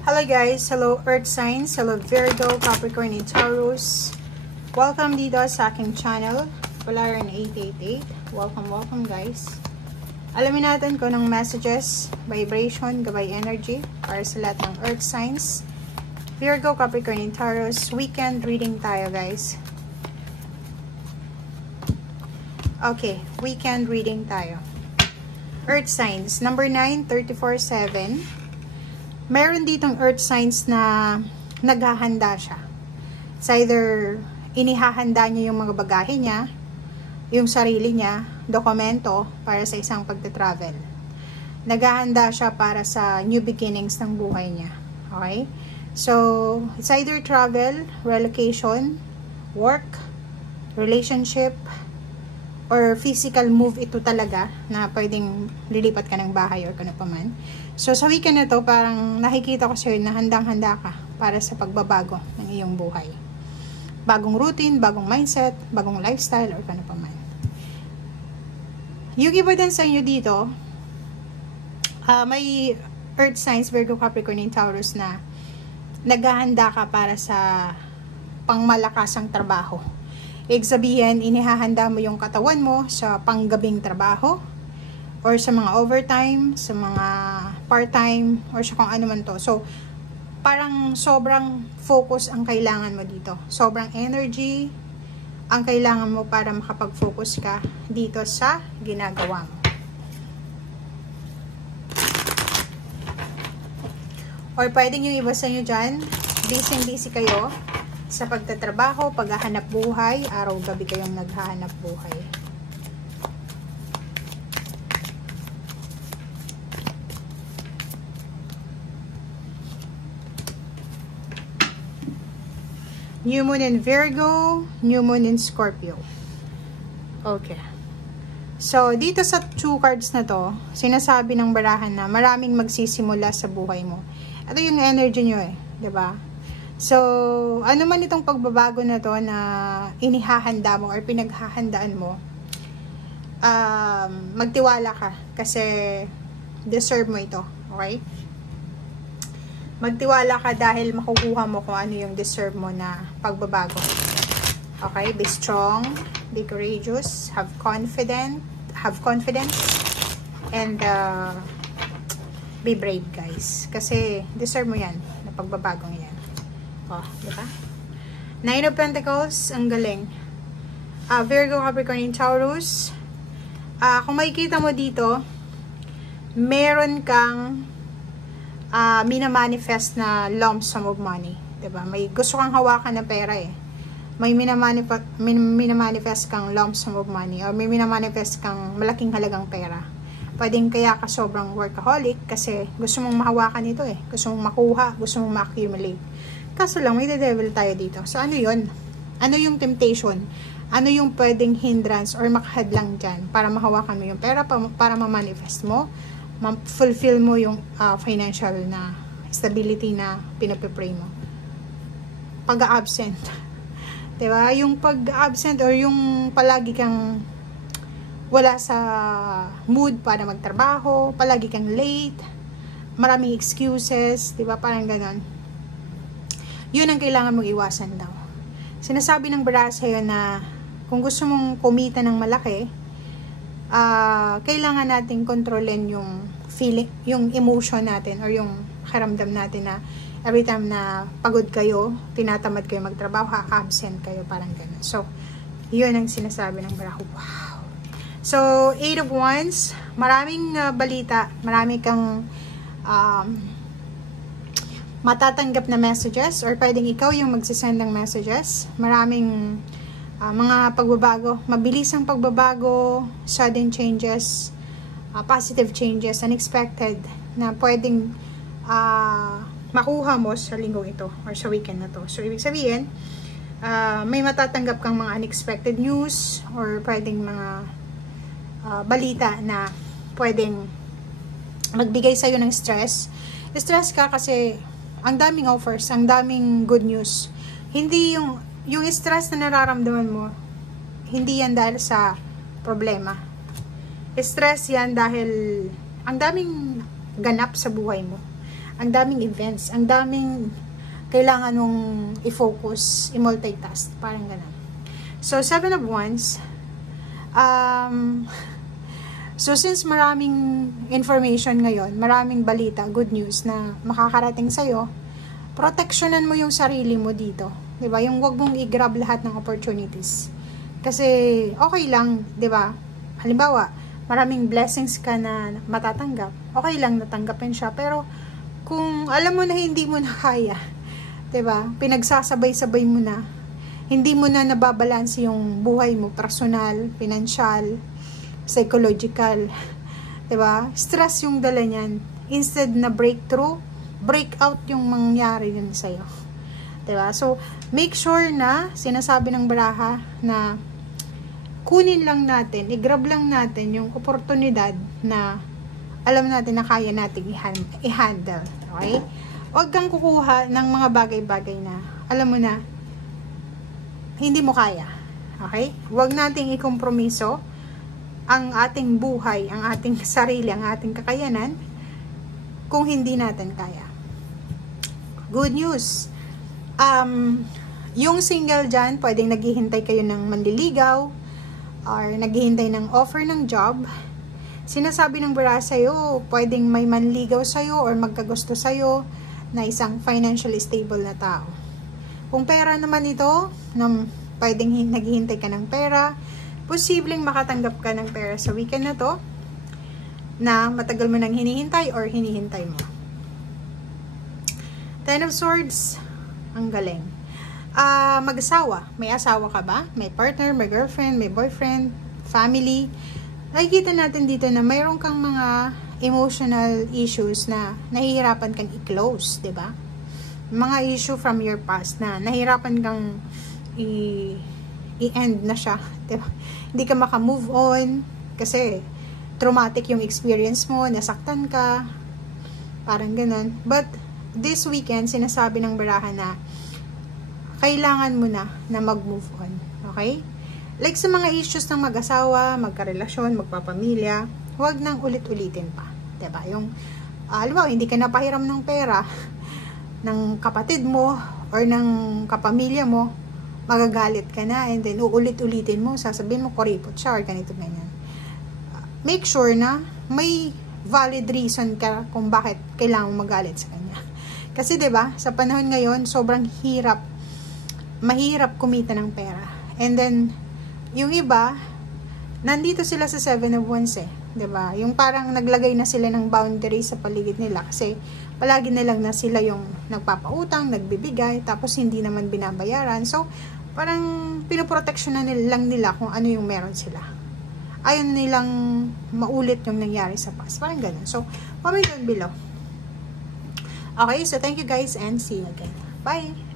Hello guys, hello Earth Signs, hello Virgo, Capricorn, and Taurus. Welcome dito sa aking channel, Polaran 888. Welcome guys. Alamin natin kung anong messages, vibration, gabay energy para sa lahat ng Earth Signs, Virgo, Capricorn, and Taurus. Weekend reading tayo guys. Okay, weekend reading tayo. Earth Signs, number 9, 34-7. Meron ditong earth signs na naghahanda siya. It's either inihahanda niya yung mga bagahe niya, yung sarili niya, dokumento para sa isang pagta-travel. Naghahanda siya para sa new beginnings ng buhay niya. Okay? So, it's either travel, relocation, work, relationship, or physical move ito talaga na pwedeng lilipat ka ng bahay or kano pa man. So, sa weekend na to, parang nakikita ko sa'yo na handang-handa ka para sa pagbabago ng iyong buhay. Bagong routine, bagong mindset, bagong lifestyle, or kano pa man. Yung iba din sa inyo dito, may earth signs, Virgo, Capricorn, and Taurus na naghahanda ka para sa pangmalakasang trabaho. Ibig sabihin, inihahanda mo yung katawan mo sa panggabing trabaho or sa mga overtime, sa mga part-time, or sa kung ano man to. So, parang sobrang focus ang kailangan mo dito. Sobrang energy ang kailangan mo para makapag-focus ka dito sa ginagawa mo. Or pwedeng yung iba sa inyo dyan, busy kayo sa pagtatrabaho, paghahanap buhay, araw-gabi kayong naghahanap buhay. New Moon in Virgo, New Moon in Scorpio. Okay. So, dito sa 2 cards na to, sinasabi ng barahan na maraming magsisimula sa buhay mo. Ito yung energy nyo eh, 'di ba? So, ano man itong pagbabago na to na inihahanda mo or pinaghahandaan mo, magtiwala ka kasi deserve mo ito, okay? Magtiwala ka dahil makukuha mo kung ano yung deserve mo na pagbabago. Okay? Be strong, be courageous, have confidence, and be brave, guys. Kasi deserve mo yan, na pagbabagong yan. Oh, diba? 9 of Pentacles, ang galing. Virgo, Capricorn, and Taurus. Kung makikita mo dito, meron kang minamanifest na lump sum of money. Diba? May gusto kang hawakan na pera eh. May minamanifest kang lump sum of money or may minamanifest kang malaking halagang pera. Pwedeng kaya ka sobrang workaholic kasi gusto mong mahawakan ito eh. Gusto mong makuha, gusto mong ma-accumulate. Kaso lang, may devil tayo dito. So, ano yun? Ano yung temptation? Ano yung pwedeng hindrance or makahadlang dyan para mahawakan mo yung pera, para ma-manifest mo, ma-fulfill mo yung financial na stability na pinapipray mo? Pag-absent. Diba? Yung pag-absent or yung palagi kang wala sa mood para magtrabaho, palagi kang late, maraming excuses, diba? Parang ganon. Yun ang kailangan mong iwasan daw. Sinasabi ng baraha sa'yo na kung gusto mong kumita ng malaki, kailangan natin kontrolin yung feeling, yung emotion natin or yung karamdam natin na every time na pagod kayo, tinatamad kayo magtrabaho, absent kayo, parang gano'n. So, yun ang sinasabi ng baraha. Wow! So, 8 of Wands, maraming balita, marami kang matatanggap na messages or pwedeng ikaw yung magsisend ng messages. Maraming mga pagbabago, mabilisang pagbabago, sudden changes, positive changes, unexpected na pwedeng makuha mo sa linggong ito or sa weekend na to. So, ibig sabihin, may matatanggap kang mga unexpected news or pwedeng mga balita na pwedeng magbigay sa'yo ng stress. Stress ka kasi ang daming offers, ang daming good news. Hindi yung stress na nararamdaman mo, hindi yan dahil sa problema. Stress yan dahil ang daming ganap sa buhay mo. Ang daming events, ang daming kailangan mong i-focus, i-multitask, parang ganun. So, 7 of Wands, so since maraming information ngayon, maraming balita, good news na makakarating sa'yo, proteksyonan mo yung sarili mo dito. Diba? Yung wag mong i-grab lahat ng opportunities. Kasi okay lang, diba? Halimbawa, maraming blessings ka na matatanggap. Okay lang natanggapin siya. Pero kung alam mo na hindi mo na kaya, diba? Pinagsasabay-sabay mo na. Hindi mo na nababalanse yung buhay mo, personal, financial, psychological. Diba? Stress yung dala niyan. Instead na breakthrough, break out yung mangyari yun sa'yo. Diba? So, make sure na, sinasabi ng baraha, na kunin lang natin, i-grab lang natin yung oportunidad na alam natin na kaya natin i-handle. Okay? Huwag kang kukuha ng mga bagay-bagay na alam mo na hindi mo kaya. Okay? Huwag nating ikompromiso ang ating buhay, ang ating sarili, ang ating kakayanan kung hindi natin kaya. Good news. Yung single dyan, pwedeng naghihintay kayo ng manliligaw or naghihintay ng offer ng job. Sinasabi ng baraha sa'yo, pwedeng may manligaw sa'yo or magkagusto sa'yo na isang financially stable na tao. Kung pera naman ito, pwedeng naghihintay ka ng pera, posibleng makatanggap ka ng pera sa weekend na to na matagal mo nang hinihintay or hinihintay mo. 10 of Swords, ang galing. Mag-asawa. May asawa ka ba? May partner, may girlfriend, may boyfriend, family. Nakikita natin dito na mayroon kang mga emotional issues na nahihirapan kang i-close, diba? Mga issue from your past na nahihirapan kang i-end na siya, diba? Hindi ka maka-move on kasi traumatic yung experience mo, nasaktan ka, parang ganun. But this weekend, sinasabi ng baraha na kailangan mo na mag-move on. Okay? Like sa mga issues ng mag-asawa, magkarelasyon, magpapamilya, huwag nang ulit-ulitin pa. Diba? Yung, alam mo, hindi ka napahiram ng pera ng kapatid mo or ng kapamilya mo, magagalit ka na and then uulit-ulitin mo, sasabihin mo, kuripot siya or ganito ganyan. Make sure na may valid reason ka kung bakit kailangan magalit sa kanya. Kasi 'di ba, sa panahon ngayon, sobrang mahirap kumita ng pera. And then yung iba, nandito sila sa 7 of Wands 'di ba? Yung parang naglagay na sila ng boundaries sa paligid nila kasi palagi na lang na sila yung nagpapautang, nagbibigay, tapos hindi naman binabayaran. So, parang pinoproteksyonan lang nila kung ano yung meron sila. Ayaw nilang maulit yung nangyari sa past. Parang ganun. So, comment down below. Okay, so thank you guys and see you again. Bye!